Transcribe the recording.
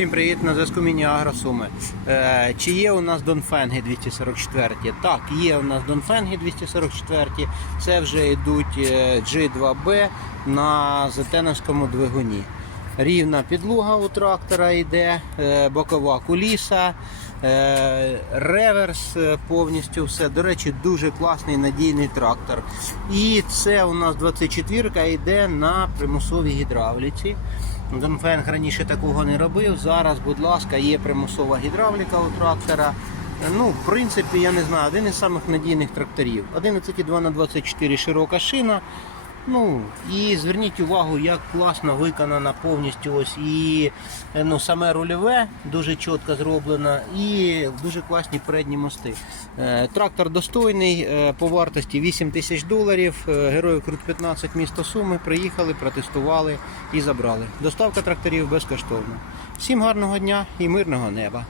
Всім привіт на зв'язку Міні Агросуми. Е, чи є у нас Донфенги 244? Так, є у нас Донфенги 244. Це вже йдуть е, G2B на зетеновському двигуні. Рівна підлуга у трактора йде, е, бокова куліса, е, реверс е, повністю все. До речі, дуже класний надійний трактор. І це у нас 24-ка йде на примусовій гідравліці. Донфенг раніше такого не робив. Зараз, будь ласка, є примусова гідравліка у трактора. Ну, в принципі, я не знаю, один із самих надійних тракторів. 11,2 на 24 широка шина. Ну і зверніть увагу, як класно виконана повністю ось і е, ну, саме рульове дуже чітко зроблено, і дуже класні передні мости. Е, Трактор достойний е, по вартості 8 тисяч доларів. Героїв Крут 15 місто Суми. Приїхали, протестували і забрали. Доставка тракторів безкоштовна. Всім гарного дня і мирного неба.